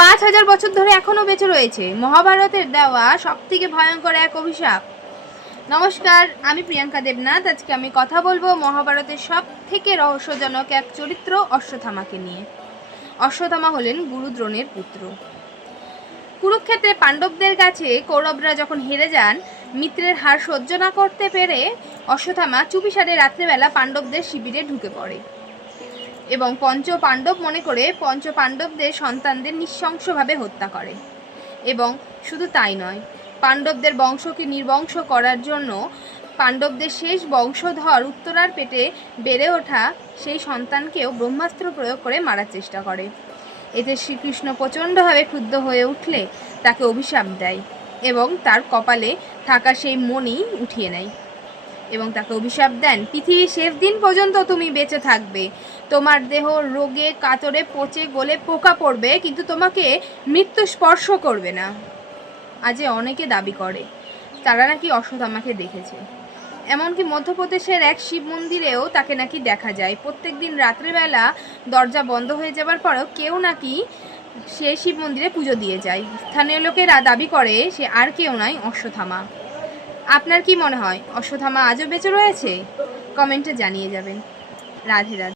5000 বছর ধরে এখনো বেঁচে রয়েছে। মহাভারতের দেওয়া সবথেকে ভয়ঙ্কর এক অভিশাপ। নমস্কার, আমি প্রিয়াঙ্কা দেবনাথ। আজকে আমি কথা বলবো মহাভারতের সব থেকে রহস্যজনক এক চরিত্র অশ্বত্থামাকে নিয়ে। অশ্বত্থামা হলেন গুরু দ্রোণের পুত্র। কুরুক্ষেত্রে পাণ্ডবদের কাছে কৌরবরা যখন হেরে যান, মিত্রের হার সহ্য না করতে পেরে অশ্বত্থামা চুপিসারে রাত্রেবেলা পাণ্ডবদের শিবিরে ঢুকে পড়ে এবং পঞ্চ পাণ্ডব মনে করে পঞ্চ পাণ্ডবদের সন্তানদের নৃশংসভাবে হত্যা করে। এবং শুধু তাই নয়, পাণ্ডবদের বংশকে নির্বংশ করার জন্য পাণ্ডবদের শেষ বংশধর উত্তরার পেটে বেড়ে ওঠা সেই সন্তানকেও ব্রহ্মাস্ত্র প্রয়োগ করে মারার চেষ্টা করে। এতে শ্রীকৃষ্ণ প্রচণ্ডভাবে ক্ষুব্ধ হয়ে উঠলে তাকে অভিশাপ দেয় এবং তার কপালে থাকা সেই মণি উঠিয়ে নেয় এবং তাকে অভিশাপ দেন, পৃথিবীর শেষ দিন পর্যন্ত তুমি বেঁচে থাকবে, তোমার দেহ রোগে কাতরে পচে গলে পোকা পড়বে, কিন্তু তোমাকে মৃত্যু স্পর্শ করবে না। আজ অনেকে দাবি করে তারা নাকি অশ্বত্থামাকে দেখেছে। এমনকি মধ্যপ্রদেশের এক শিব মন্দিরেও তাকে নাকি দেখা যায়। প্রত্যেক দিন রাত্রেবেলা দরজা বন্ধ হয়ে যাবার পরেও কেউ নাকি সেই শিব মন্দিরে পুজো দিয়ে যায়। স্থানীয় লোকেরা দাবি করে সে আর কেউ নয়, অশ্বত্থামা। আপনার কি মনে হয় অশ্বত্থামা আজও বেঁচে রয়েছে? কমেন্টে জানিয়ে যাবেন। রাধে রাধে।